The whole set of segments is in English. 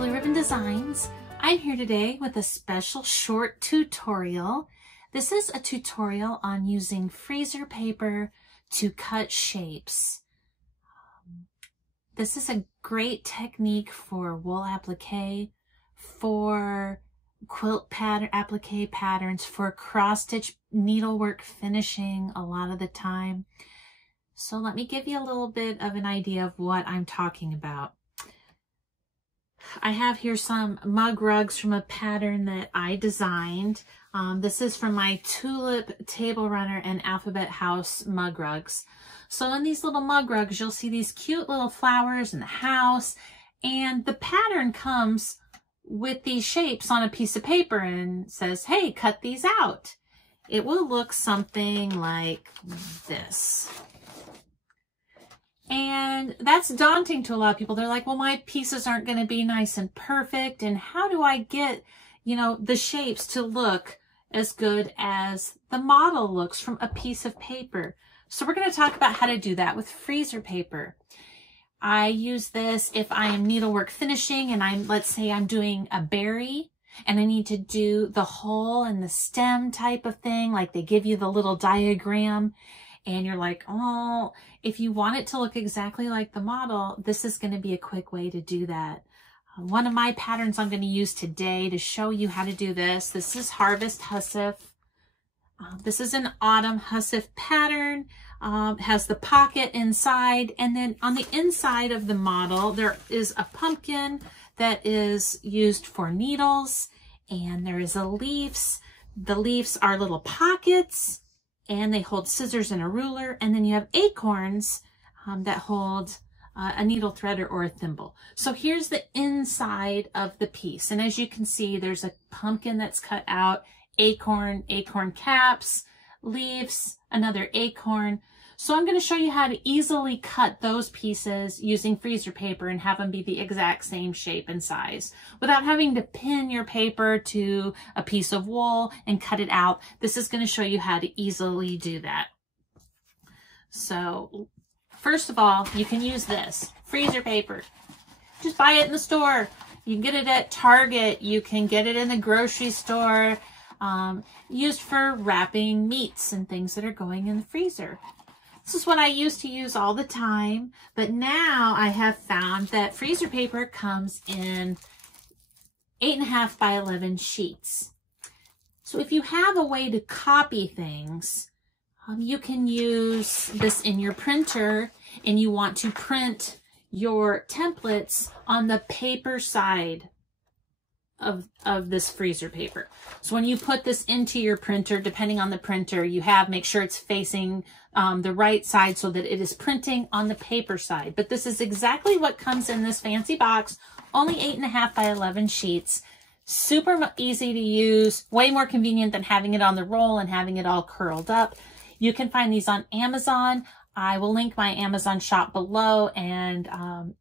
Blue Ribbon Designs. I'm here today with a special short tutorial. This is a tutorial on using freezer paper to cut shapes. This is a great technique for wool applique, for quilt pattern applique patterns, for cross-stitch needlework finishing a lot of the time. So let me give you a little bit of an idea of what I'm talking about. I have here some mug rugs from a pattern that I designed. This is from my Tulip, Table Runner, and Alphabet House mug rugs. So in these little mug rugs, you'll see these cute little flowers in the house, and the pattern comes with these shapes on a piece of paper and says, hey, cut these out. It will look something like this. And that's daunting to a lot of people. They're like, well, my pieces aren't going to be nice and perfect. And how do I get, the shapes to look as good as the model looks from a piece of paper? So we're going to talk about how to do that with freezer paper. I use this if I am needlework finishing and let's say I'm doing a berry and I need to do the whole and the stem type of thing. Like they give you the little diagram. And you're like, oh, if you want it to look exactly like the model, this is going to be a quick way to do that. One of my patterns I'm going to use today to show you how to do this. This is Harvest Hussif. This is an autumn Hussif pattern. It has the pocket inside. And then on the inside of the model, there is a pumpkin that is used for needles. And there is a leaves. The leaves are little pockets. And they hold scissors and a ruler. And then you have acorns that hold a needle threader or a thimble. So here's the inside of the piece. And as you can see, there's a pumpkin that's cut out, acorn caps, leaves, another acorn. So I'm going to show you how to easily cut those pieces using freezer paper and have them be the exact same shape and size without having to pin your paper to a piece of wool and cut it out. This is going to show you how to easily do that. So first of all, you can use this freezer paper. Just buy it in the store. You can get it at Target. You can get it in the grocery store, used for wrapping meats and things that are going in the freezer. This is what I used to use all the time, but now I have found that freezer paper comes in 8.5 by 11 sheets. So if you have a way to copy things, you can use this in your printer and you want to print your templates on the paper side of this freezer paper. So when you put this into your printer, depending on the printer you have, make sure it's facing the right side so that it is printing on the paper side. But this is exactly what comes in this fancy box, only 8.5 by 11 sheets. Super easy to use, way more convenient than having it on the roll and having it all curled up. You can find these on Amazon. I will link my Amazon shop below, and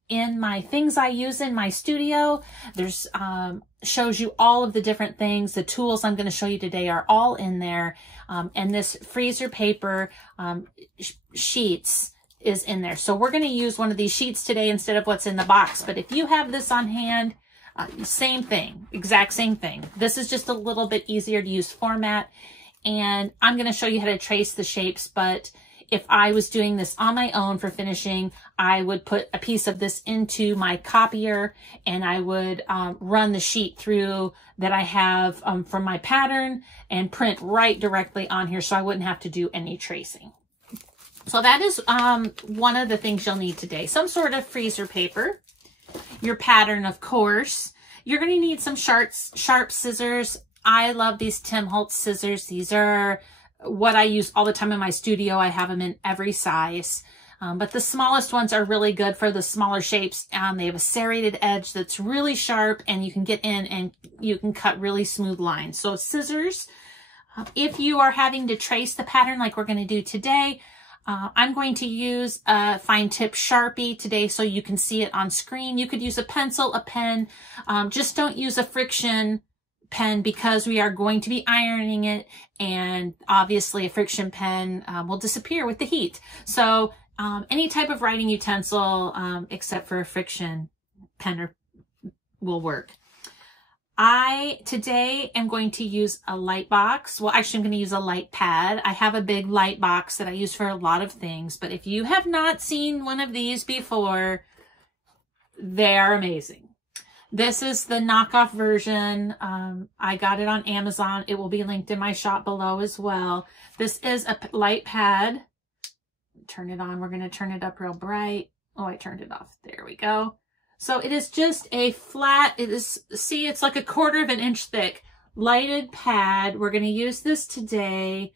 in my things I use in my studio, there's shows you all of the different things. The tools I'm going to show you today are all in there, and this freezer paper sheets is in there. So we're going to use one of these sheets today instead of what's in the box. But if you have this on hand, same thing, exact same thing. This is just a little bit easier to use format, and I'm going to show you how to trace the shapes, but if I was doing this on my own for finishing, I would put a piece of this into my copier and I would run the sheet through that I have from my pattern and print right directly on here so I wouldn't have to do any tracing. So that is one of the things you'll need today. Some sort of freezer paper, your pattern, of course. You're going to need some sharp scissors. I love these Tim Holtz scissors. These are what I use all the time in my studio. I have them in every size. But the smallest ones are really good for the smaller shapes. They have a serrated edge that's really sharp and you can get in and you can cut really smooth lines. So scissors, if you are having to trace the pattern like we're going to do today, I'm going to use a fine tip Sharpie today so you can see it on screen. You could use a pencil, a pen. Just don't use a friction pen because we are going to be ironing it, and obviously a friction pen will disappear with the heat. So any type of writing utensil except for a friction pen or will work. Today am going to use a light box. Well, actually I'm going to use a light pad. I have a big light box that I use for a lot of things, but if you have not seen one of these before, they are amazing. This is the knockoff version. I got it on Amazon. It will be linked in my shop below as well. This is a light pad. Turn it on. We're going to turn it up real bright. Oh, I turned it off. There we go. So it is just a flat, see, it's like 1/4 of an inch thick lighted pad. We're going to use this today.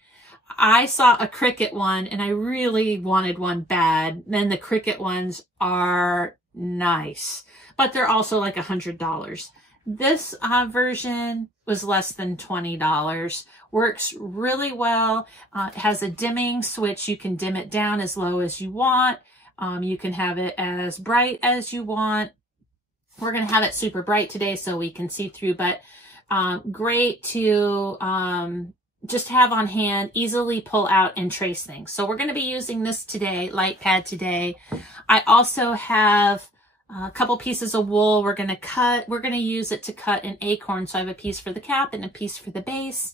I saw a Cricut one and I really wanted one bad. Then the Cricut ones are nice, but they're also like $100. This version was less than $20. Works really well. It has a dimming switch. You can dim it down as low as you want. You can have it as bright as you want. We're going to have it super bright today so we can see through, but great to just have on hand, easily pull out and trace things. So we're going to be using this today, light pad today. I also have a couple pieces of wool we're going to cut. We're going to use it to cut an acorn. So I have a piece for the cap and a piece for the base.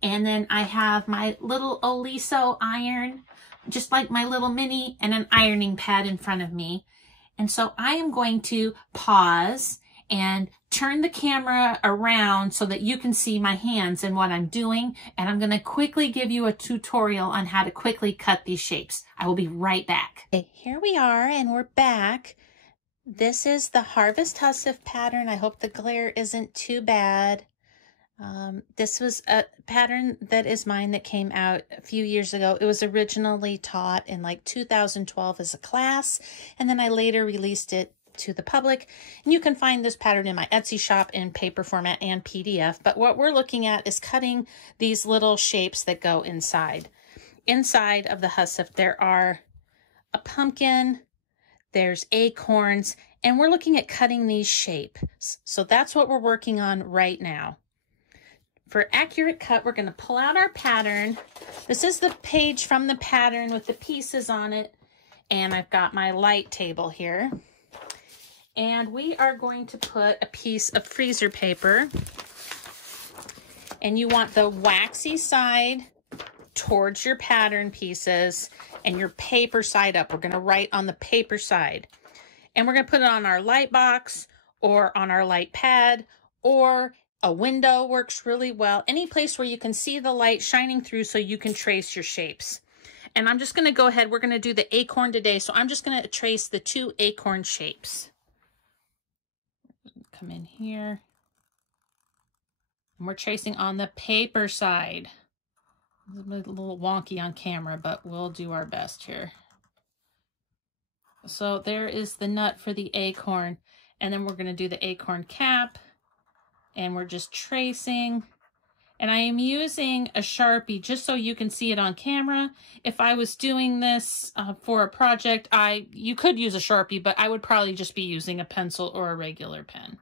And then I have my little Oliso iron, just like my little mini, and an ironing pad in front of me. And so I am going to pause and turn the camera around so that you can see my hands and what I'm doing. And I'm going to quickly give you a tutorial on how to quickly cut these shapes. I will be right back. Okay, here we are and we're back. This is the Harvest Hussif pattern. I hope the glare isn't too bad. This was a pattern that is mine that came out a few years ago. It was originally taught in like 2012 as a class, and then I later released it to the public. And you can find this pattern in my Etsy shop in paper format and PDF. But what we're looking at is cutting these little shapes that go inside. Inside of the Hussif, there are a pumpkin, there's acorns, and we're looking at cutting these shapes. So that's what we're working on right now. For accurate cut, we're going to pull out our pattern. This is the page from the pattern with the pieces on it. And I've got my light table here. And we are going to put a piece of freezer paper. And you want the waxy side towards your pattern pieces and your paper side up. We're going to write on the paper side. And we're going to put it on our light box or on our light pad, or a window works really well. Any place where you can see the light shining through so you can trace your shapes. And I'm just going to go ahead. We're going to do the acorn today. So I'm just going to trace the 2 acorn shapes. Come in here. And we're tracing on the paper side. It's a little wonky on camera, but we'll do our best here. So there is the nut for the acorn. And then we're going to do the acorn cap. And we're just tracing. And I am using a Sharpie just so you can see it on camera. If I was doing this for a project, you could use a Sharpie, but I would probably just be using a pencil or a regular pen.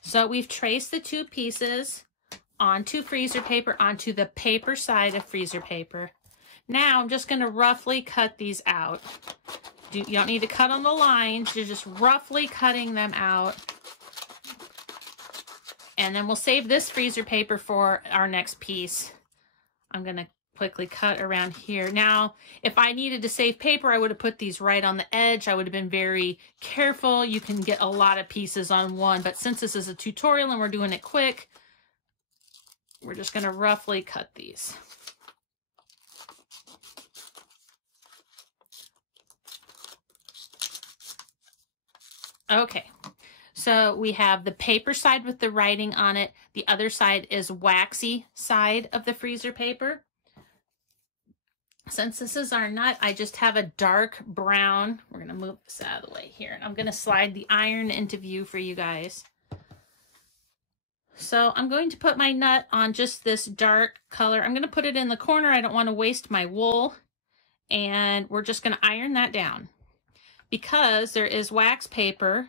So we've traced the 2 pieces onto freezer paper, onto the paper side of freezer paper. Now I'm just going to roughly cut these out. You don't need to cut on the lines. You're just roughly cutting them out. And then we'll save this freezer paper for our next piece. I'm going to quickly cut around here. Now, if I needed to save paper, I would have put these right on the edge. I would have been very careful. You can get a lot of pieces on one, but since this is a tutorial and we're doing it quick, we're just going to roughly cut these. Okay, so we have the paper side with the writing on it. The other side is waxy side of the freezer paper. Since this is our nut, I just have a dark brown. We're going to move this out of the way here. And I'm going to slide the iron into view for you guys. So I'm going to put my nut on just this dark color. I'm going to put it in the corner. I don't want to waste my wool. And we're just going to iron that down. Because there is wax paper,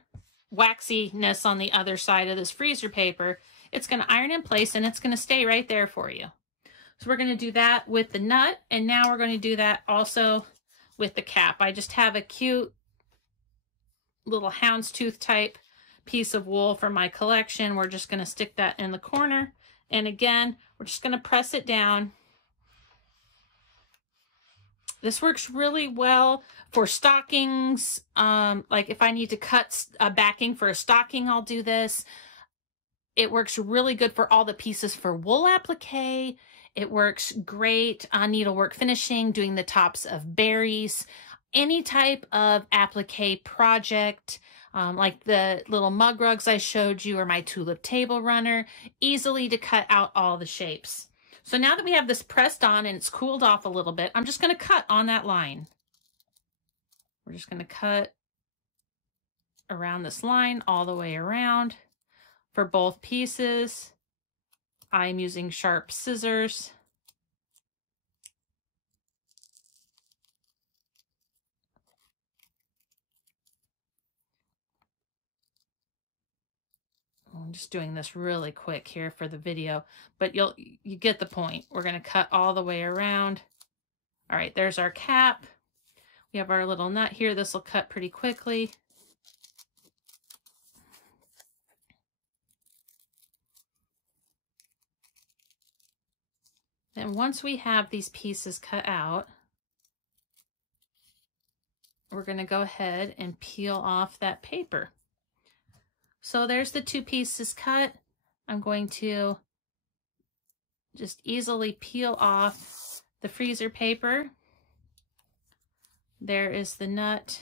waxiness on the other side of this freezer paper, it's going to iron in place and it's going to stay right there for you. So we're going to do that with the nut, and now we're going to do that also with the cap. I just have a cute little houndstooth type piece of wool from my collection. We're just going to stick that in the corner. And again, we're just going to press it down. This works really well for stockings. Like if I need to cut a backing for a stocking, I'll do this. It works really good for all the pieces for wool applique. It works great on needlework finishing, doing the tops of berries, any type of applique project, like the little mug rugs I showed you or my tulip table runner, easily to cut out all the shapes. So now that we have this pressed on and it's cooled off a little bit, I'm just going to cut on that line. We're just going to cut around this line all the way around. For both pieces, I'm using sharp scissors. I'm just doing this really quick here for the video, but you get the point. We're going to cut all the way around. All right, there's our cap. We have our little nut here. This will cut pretty quickly. And once we have these pieces cut out, we're going to go ahead and peel off that paper. So there's the two pieces cut. I'm going to just easily peel off the freezer paper. There is the nut.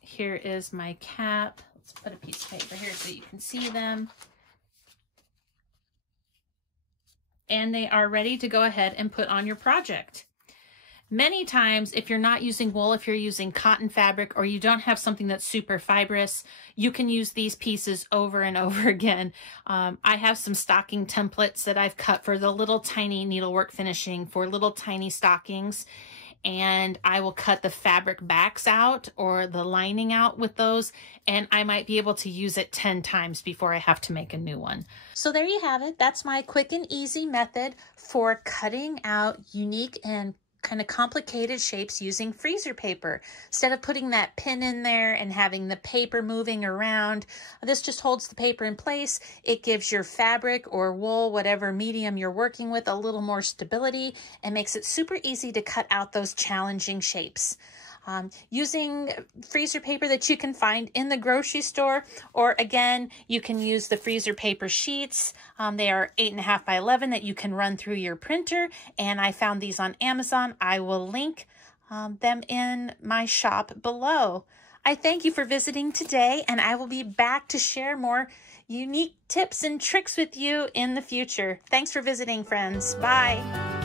Here is my cap. Let's put a piece of paper here so you can see them. And they are ready to go ahead and put on your project. Many times, if you're not using wool, if you're using cotton fabric, or you don't have something that's super fibrous, you can use these pieces over and over again. I have some stocking templates that I've cut for the little tiny needlework finishing for little tiny stockings. And I will cut the fabric backs out or the lining out with those, and I might be able to use it 10 times before I have to make a new one. So there you have it. That's my quick and easy method for cutting out unique and kind of complicated shapes using freezer paper. Instead of putting that pin in there and having the paper moving around, this just holds the paper in place. It gives your fabric or wool, whatever medium you're working with, a little more stability and makes it super easy to cut out those challenging shapes. Using freezer paper that you can find in the grocery store, or again, you can use the freezer paper sheets. They are 8.5 by 11 that you can run through your printer, and I found these on Amazon. I will link them in my shop below. I thank you for visiting today, and I will be back to share more unique tips and tricks with you in the future. Thanks for visiting, friends. Bye.